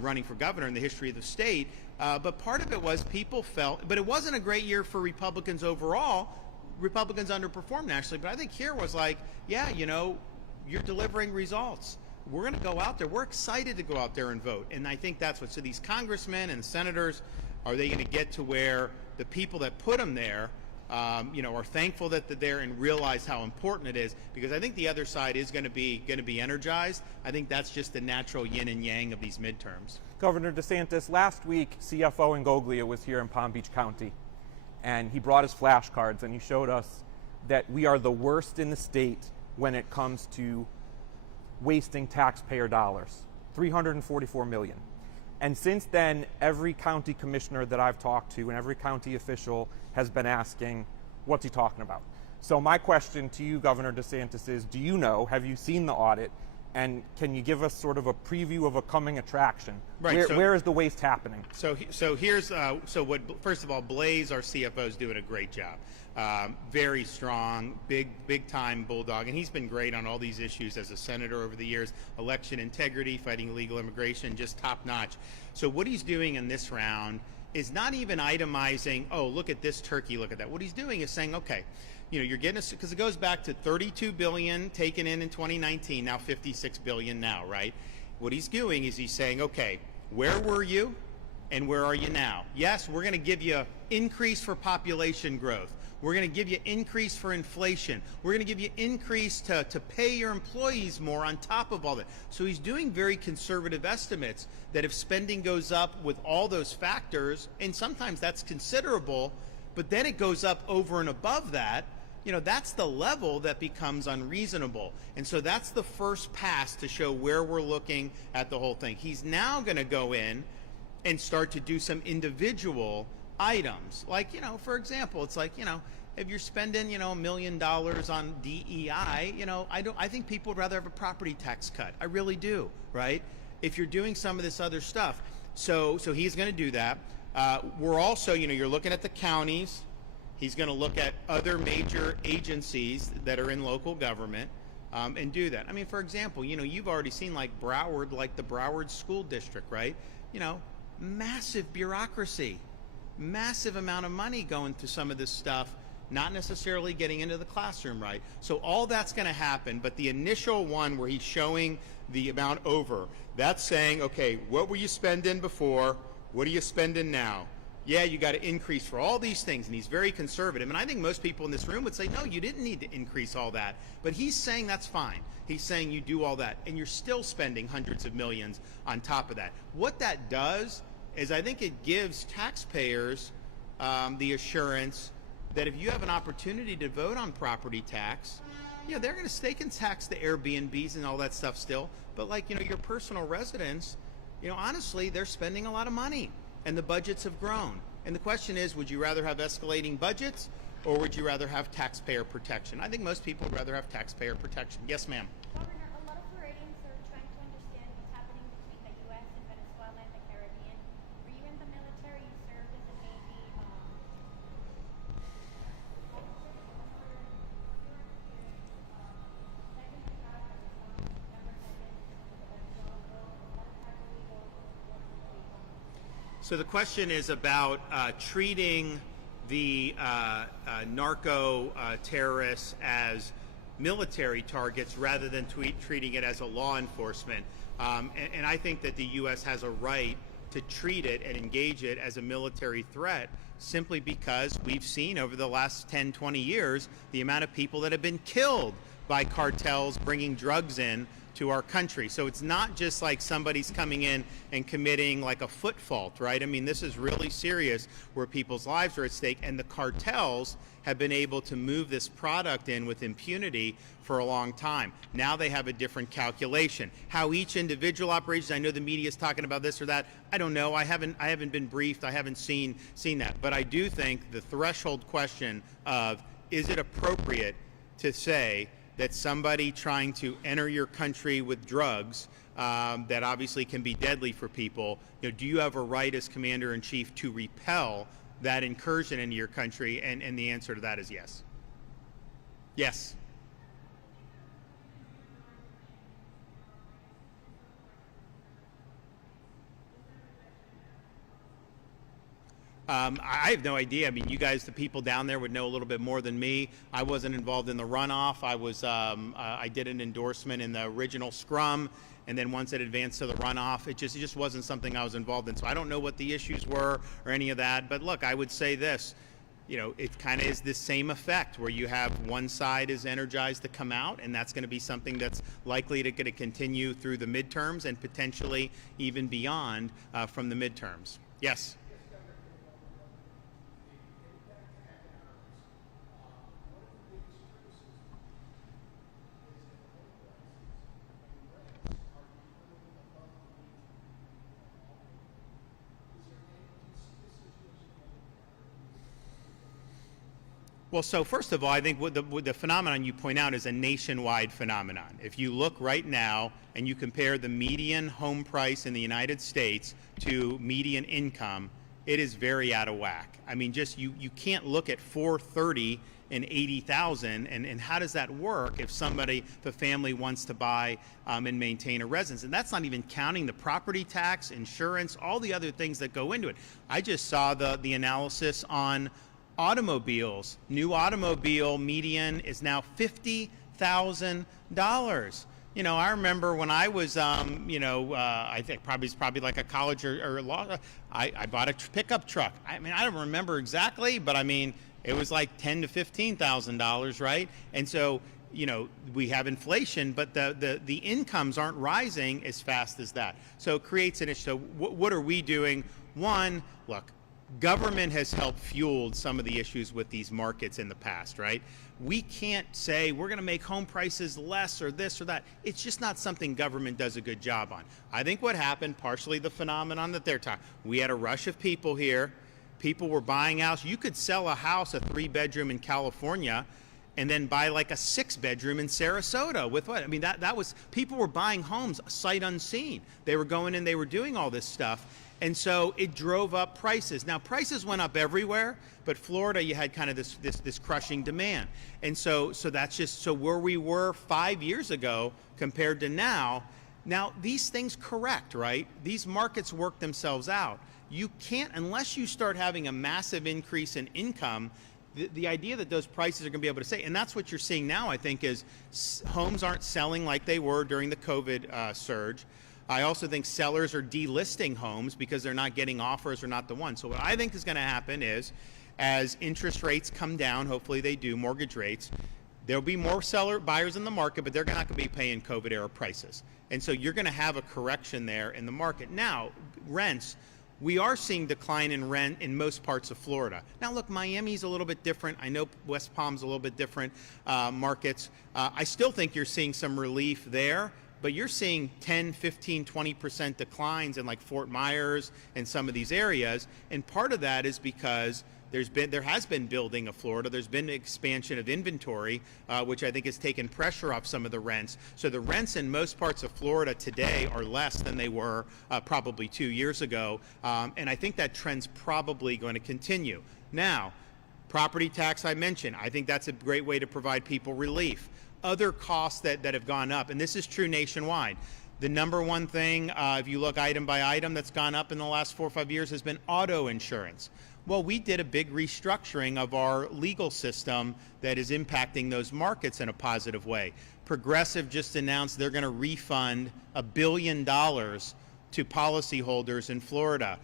running for governor in the history of the state. But part of it was people felt, but it wasn't a great year for Republicans overall. Republicans underperformed nationally, but I think here was like, you're delivering results. We're going to go out there. We're excited to go out there and vote. And I think that's what, so these congressmen and senators, are they going to get to where the people that put them there are thankful that they're there and realize how important it is, because I think the other side is going to be energized. I think that's just the natural yin and yang of these midterms. Governor DeSantis, last week CFO Ingoglia was here in Palm Beach County, and he brought his flashcards and he showed us that we are the worst in the state when it comes to wasting taxpayer dollars, $344 million. And since then, every county commissioner that I've talked to and every county official has been asking, what's he talking about? So my question to you, Governor DeSantis, is do you know, have you seen the audit, and can you give us sort of a preview of a coming attraction? Right. Where is the waste happening? So here's what. First of all, Blaze, our CFO, is doing a great job. Very strong, big time bulldog, and he's been great on all these issues as a senator over the years. Election integrity, fighting illegal immigration, just top notch. So what he's doing in this round is not even itemizing, oh, look at this turkey, look at that. What he's doing is saying, okay, you're getting us, because it goes back to 32 billion taken in 2019, now 56 billion now, right? What he's doing is he's saying, okay, where were you and where are you now? Yes, we're going to give you increase for population growth. We're going to give you increase for inflation. We're going to give you increase to pay your employees more on top of all that. So he's doing very conservative estimates that if spending goes up with all those factors, and sometimes that's considerable, but then it goes up over and above that, that's the level that becomes unreasonable. And so that's the first pass to show where we're looking at the whole thing. He's now going to go in and start to do some individual items. Like, for example, it's like, if you're spending, $1 million on DEI, I think people would rather have a property tax cut. I really do, right? If you're doing some of this other stuff. So he's going to do that. We're also, you're looking at the counties. He's going to look at other major agencies that are in local government and do that. I mean, for example, you've already seen like Broward, like the Broward School District, right? Massive bureaucracy, massive amount of money going to some of this stuff, not necessarily getting into the classroom, right? So all that's going to happen, but the initial one where he's showing the amount over, that's saying, okay, what were you spending before? What are you spending now? Yeah, you got to increase for all these things, and he's very conservative. And I think most people in this room would say, no, you didn't need to increase all that. But he's saying that's fine. He's saying you do all that, and you're still spending hundreds of millions on top of that. What that does is I think it gives taxpayers the assurance that if you have an opportunity to vote on property tax, they're going to, they can tax the Airbnbs and all that stuff still. But like, your personal residence, honestly, they're spending a lot of money. And the budgets have grown. And the question is, would you rather have escalating budgets or would you rather have taxpayer protection? I think most people would rather have taxpayer protection. Yes, ma'am. Governor, a lot of Floridians are trying to understand what's happening between the U.S. and Venezuela and the Caribbean. Were you in the military? You served as a Navy So the question is about treating the narco terrorists as military targets rather than treating it as a law enforcement. And I think that the U.S. has a right to treat it and engage it as a military threat simply because we've seen over the last 10, 20 years the amount of people that have been killed by cartels bringing drugs in to our country. So it's not just like somebody's coming in and committing like a foot fault, right? I mean, this is really serious where people's lives are at stake, and the cartels have been able to move this product in with impunity for a long time. Now they have a different calculation. How each individual operates, I know the media is talking about this or that. I don't know. I haven't been briefed. I haven't seen that. But I do think the threshold question of, is it appropriate to say that somebody trying to enter your country with drugs that obviously can be deadly for people, do you have a right as Commander-in-Chief to repel that incursion into your country? And the answer to that is yes. Yes. I have no idea. I mean, you guys, the people down there, would know a little bit more than me. I wasn't involved in the runoff. I did an endorsement in the original scrum, and then once it advanced to the runoff, it just wasn't something I was involved in. So I don't know what the issues were or any of that. But look, I would say this. it kind of is this same effect where you have one side is energized to come out, and that's going to be something that's likely to continue through the midterms and potentially even beyond from the midterms. Yes. Well, so first of all, I think what the phenomenon you point out is a nationwide phenomenon. If you look right now and you compare the median home price in the United States to median income, it is very out of whack. I mean, just you can't look at 430 and 80,000, and how does that work if a family wants to buy and maintain a residence? And that's not even counting the property tax, insurance, all the other things that go into it. I just saw the analysis on automobiles. New automobile median is now $50,000. I remember when I was, I think probably like a college or law. I bought a pickup truck. I mean, I don't remember exactly, but I mean, it was like $10,000 to $15,000, right? And so, we have inflation, but the incomes aren't rising as fast as that. So it creates an issue. So what are we doing? One, look. Government has helped fuel some of the issues with these markets in the past, right? We can't say we're going to make home prices less or this or that. It's just not something government does a good job on. I think what happened, partially the phenomenon that they're talking, we had a rush of people here. People were buying houses. You could sell a house, a 3-bedroom in California, and then buy like a 6-bedroom in Sarasota with what? I mean, that was, people were buying homes sight unseen. They were going in, they were doing all this stuff. And so it drove up prices. Now, prices went up everywhere, but Florida, you had kind of this crushing demand. And so that's just, so where we were 5 years ago compared to now these things correct, right? These markets work themselves out. You can't, unless you start having a massive increase in income, the idea that those prices are going to be able to stay, and that's what you're seeing now, I think, is homes aren't selling like they were during the COVID surge. I also think sellers are delisting homes because they're not getting offers or not the one. So what I think is going to happen is, as interest rates come down, hopefully they do, mortgage rates, there'll be more buyers in the market, but they're not going to be paying COVID-era prices. And so you're going to have a correction there in the market. Now, rents, we are seeing decline in rent in most parts of Florida. Now, look, Miami's a little bit different. I know West Palm's a little bit different markets. I still think you're seeing some relief there. But you're seeing 10, 15, 20% declines in like Fort Myers and some of these areas. And part of that is because there has been building of Florida. There's been an expansion of inventory, which I think has taken pressure off some of the rents. So the rents in most parts of Florida today are less than they were probably 2 years ago. And I think that trend's probably going to continue. Now, property tax I mentioned, I think that's a great way to provide people relief. Other costs that have gone up, and this is true nationwide. The number one thing, if you look item by item, that's gone up in the last 4 or 5 years has been auto insurance. Well, we did a big restructuring of our legal system that is impacting those markets in a positive way. Progressive just announced they're going to refund $1 billion to policyholders in Florida.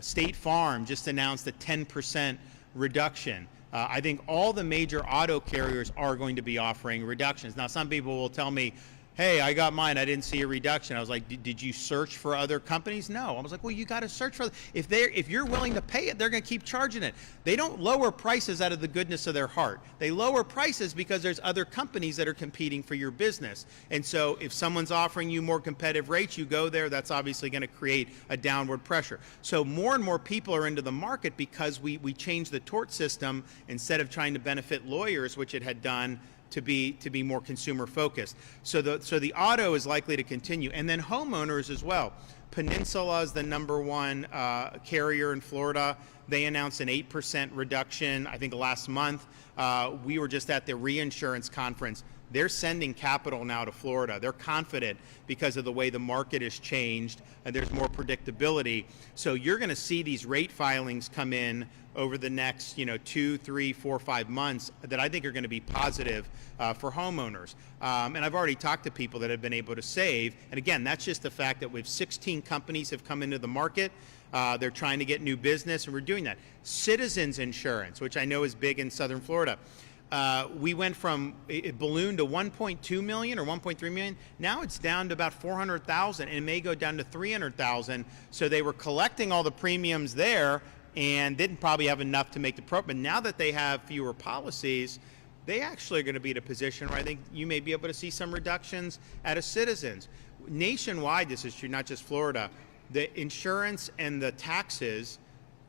State Farm just announced a 10% reduction. I think all the major auto carriers are going to be offering reductions. Now, some people will tell me, hey, I got mine, I didn't see a reduction. I was like, did you search for other companies? No. I was like, well, you got to search for, if you're willing to pay it, they're going to keep charging it. They don't lower prices out of the goodness of their heart. They lower prices because there's other companies that are competing for your business. And so if someone's offering you more competitive rates, you go there, that's obviously going to create a downward pressure. So more and more people are into the market because we changed the tort system instead of trying to benefit lawyers, which it had done, to be more consumer focused. So the auto is likely to continue, and then homeowners as well. Peninsula is the number one carrier in Florida. They announced an 8% reduction, I think, last month. We were just at the reinsurance conference. They're sending capital now to Florida. They're confident because of the way the market has changed and there's more predictability. So you're going to see these rate filings come in over the next 2, 3, 4, 5 months that I think are going to be positive for homeowners. And I've already talked to people that have been able to save. And again, that's just the fact that we've 16 companies have come into the market. They're trying to get new business, and we're doing that. Citizens insurance, which I know is big in Southern Florida. We went from, it ballooned to 1.2 million or 1.3 million. Now it's down to about 400,000, and it may go down to 300,000. So they were collecting all the premiums there and didn't probably have enough to make the pro. But now that they have fewer policies, they actually are going to be in a position where I think you may be able to see some reductions out of Citizens. Nationwide, this is true, not just Florida. The insurance and the taxes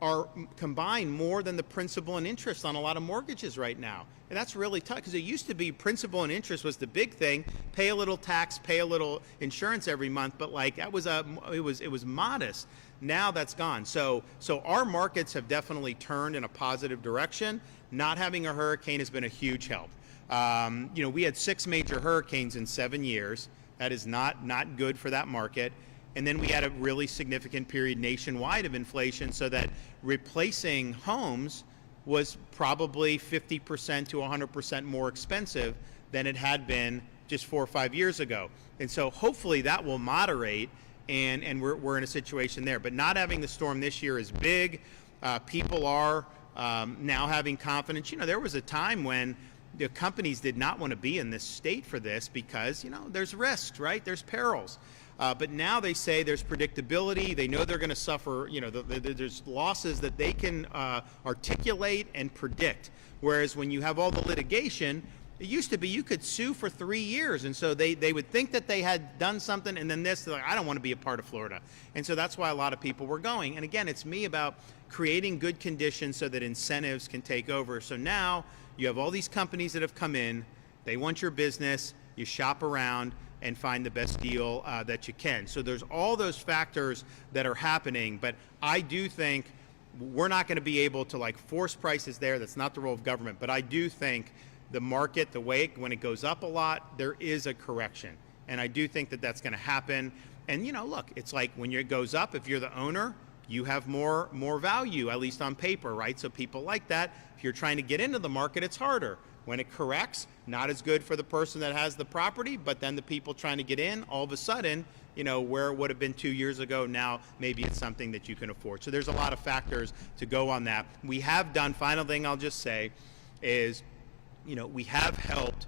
are combined more than the principal and interest on a lot of mortgages right now. And that's really tough, because it used to be principal and interest was the big thing. Pay a little tax, pay a little insurance every month, but like that was it was modest. Now that's gone. So our markets have definitely turned in a positive direction. Not having a hurricane has been a huge help. We had 6 major hurricanes in 7 years. That is not good for that market. And then we had a really significant period nationwide of inflation, so that replacing homes was probably 50% to 100% more expensive than it had been just 4 or 5 years ago. And so hopefully that will moderate, and we're in a situation there. But not having the storm this year is big. People are now having confidence. There was a time when the companies did not want to be in this state for this because, there's risks, right? There's perils. But now they say there's predictability. They know they're going to suffer. There's losses that they can articulate and predict. Whereas when you have all the litigation, it used to be you could sue for 3 years. And so they would think that they had done something, and then they're like, I don't want to be a part of Florida. And so that's why a lot of people were going. And again, it's me about creating good conditions so that incentives can take over. So now you have all these companies that have come in. They want your business. You shop around and find the best deal that you can. So there's all those factors that are happening, but I do think we're not going to be able to force prices there. That's not the role of government, but I do think the market, when it goes up a lot, there is a correction, and I do think that that's going to happen. And look, it's like when it goes up, if you're the owner, you have more value, at least on paper, right? So people like that. If you're trying to get into the market, it's harder. When it corrects, not as good for the person that has the property, but then the people trying to get in, all of a sudden, where it would have been 2 years ago, now maybe it's something that you can afford. So there's a lot of factors to go on that. We have done, final thing I'll just say is, we have helped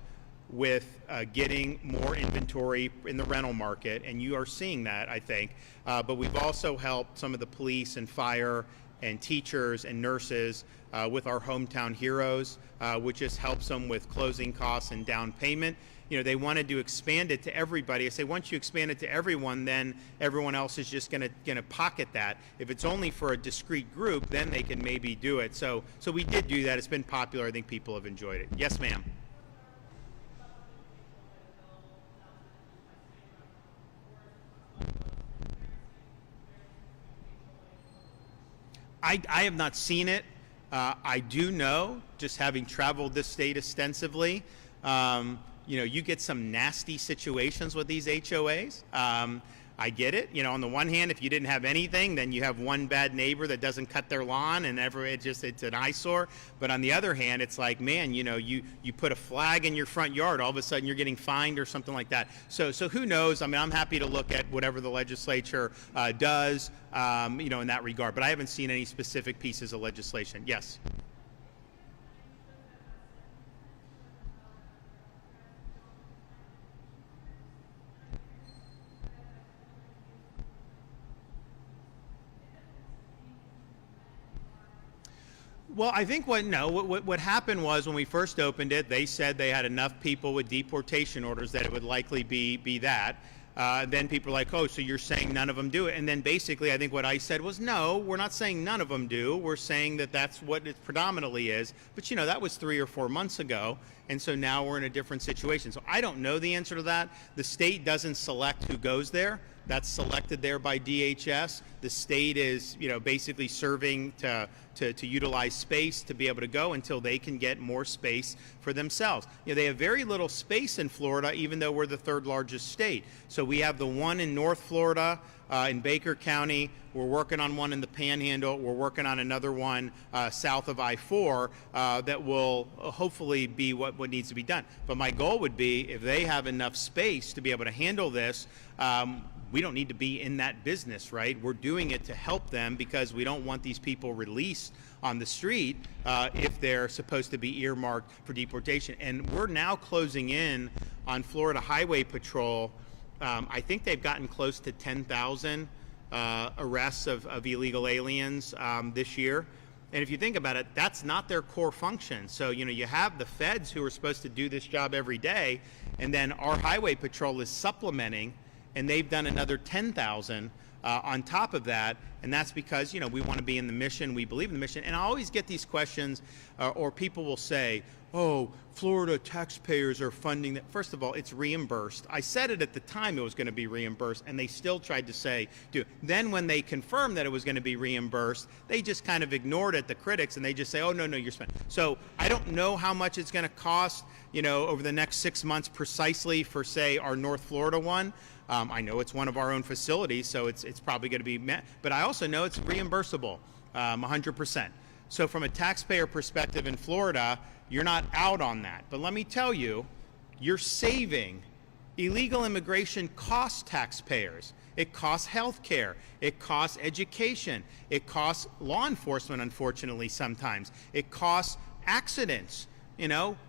with getting more inventory in the rental market, and you are seeing that, I think. But we've also helped some of the police and fire and teachers and nurses with our Hometown Heroes, which just helps them with closing costs and down payment. They wanted to expand it to everybody. I say once you expand it to everyone, then everyone else is just going to pocket that. If it's only for a discrete group, then they can maybe do it. So we did do that. It's been popular. I think people have enjoyed it. Yes, ma'am. I have not seen it. I do know, just having traveled this state extensively, you get some nasty situations with these HOAs. I get it. On the one hand, if you didn't have anything, then you have one bad neighbor that doesn't cut their lawn, and it's an eyesore. But on the other hand, it's like, man, you put a flag in your front yard, all of a sudden you're getting fined or something like that. So who knows? I mean, I'm happy to look at whatever the legislature does, in that regard. But I haven't seen any specific pieces of legislation. Yes. Well, I think what happened was when we first opened it, they said they had enough people with deportation orders that it would likely be that. Then people were like, oh, so you're saying none of them do it. And then basically I think what I said was, no, we're not saying none of them do. We're saying that that's what it predominantly is. But, that was 3 or 4 months ago. And so now we're in a different situation. So I don't know the answer to that. The state doesn't select who goes there. That's selected there by DHS. The state is, basically serving to utilize space to be able to go until they can get more space for themselves. They have very little space in Florida, even though we're the 3rd largest state. So we have the one in North Florida, in Baker County. We're working on one in the Panhandle. We're working on another one south of I-4 that will hopefully be what needs to be done. But my goal would be, if they have enough space to be able to handle this, we don't need to be in that business, right? We're doing it to help them because we don't want these people released on the street if they're supposed to be earmarked for deportation. And we're now closing in on Florida Highway Patrol. I think they've gotten close to 10,000 arrests of illegal aliens this year. And if you think about it, that's not their core function. So, you have the feds who are supposed to do this job every day, and then our highway patrol is supplementing, and they've done another 10,000 on top of that. And that's because, we want to be in the mission, we believe in the mission. And I always get these questions, or people will say, oh, Florida taxpayers are funding that. First of all, it's reimbursed. I said it at the time it was going to be reimbursed, and they still tried to say, do. Then when they confirmed that it was going to be reimbursed, they just kind of ignored it, the critics, and they just say, oh, no, you're spending. So I don't know how much it's going to cost, over the next 6 months precisely for, say, our North Florida one. I know it's one of our own facilities, so it's probably going to be met. But I also know it's reimbursable, 100%. So from a taxpayer perspective in Florida, you're not out on that. But let me tell you, you're saving. Illegal immigration costs taxpayers. It costs health care. It costs education. It costs law enforcement, unfortunately, sometimes. It costs accidents.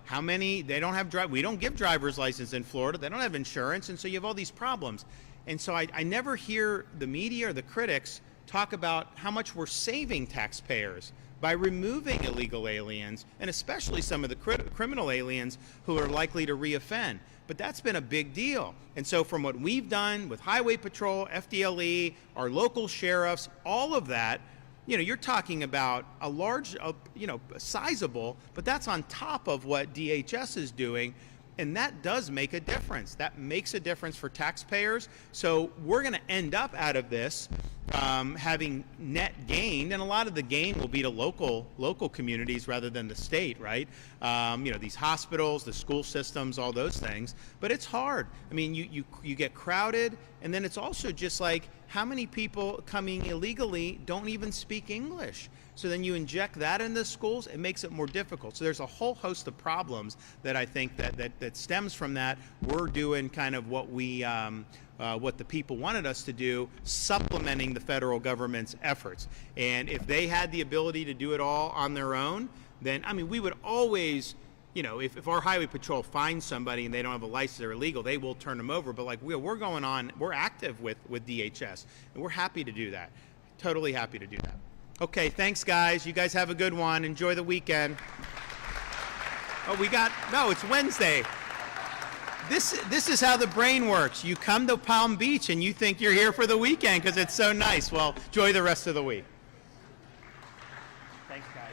How many, they don't have, we don't give driver's license in Florida. They don't have insurance, and so you have all these problems. And so I never hear the media or the critics talk about how much we're saving taxpayers by removing illegal aliens, and especially some of the criminal aliens who are likely to reoffend. But that's been a big deal. And so from what we've done with Highway Patrol, FDLE, our local sheriffs, all of that, you're talking about a large, sizable, but that's on top of what DHS is doing. And that does make a difference. That makes a difference for taxpayers. So we're going to end up out of this having net gain, and a lot of the gain will be to local communities rather than the state, right? These hospitals, the school systems, all those things. But it's hard. I mean, you get crowded, and then it's also just like how many people coming illegally don't even speak English. So then you inject that into schools, it makes it more difficult. So there's a whole host of problems that I think that stems from that. We're doing kind of what what the people wanted us to do, supplementing the federal government's efforts. And if they had the ability to do it all on their own, then, we would always, if our highway patrol finds somebody and they don't have a license, they're illegal, they will turn them over. But we're active with DHS, and we're happy to do that. Totally happy to do that. Okay, thanks, guys. You guys have a good one. Enjoy the weekend. Oh, it's Wednesday. This is how the brain works. You come to Palm Beach and you think you're here for the weekend because it's so nice. Well, enjoy the rest of the week. Thanks, guys.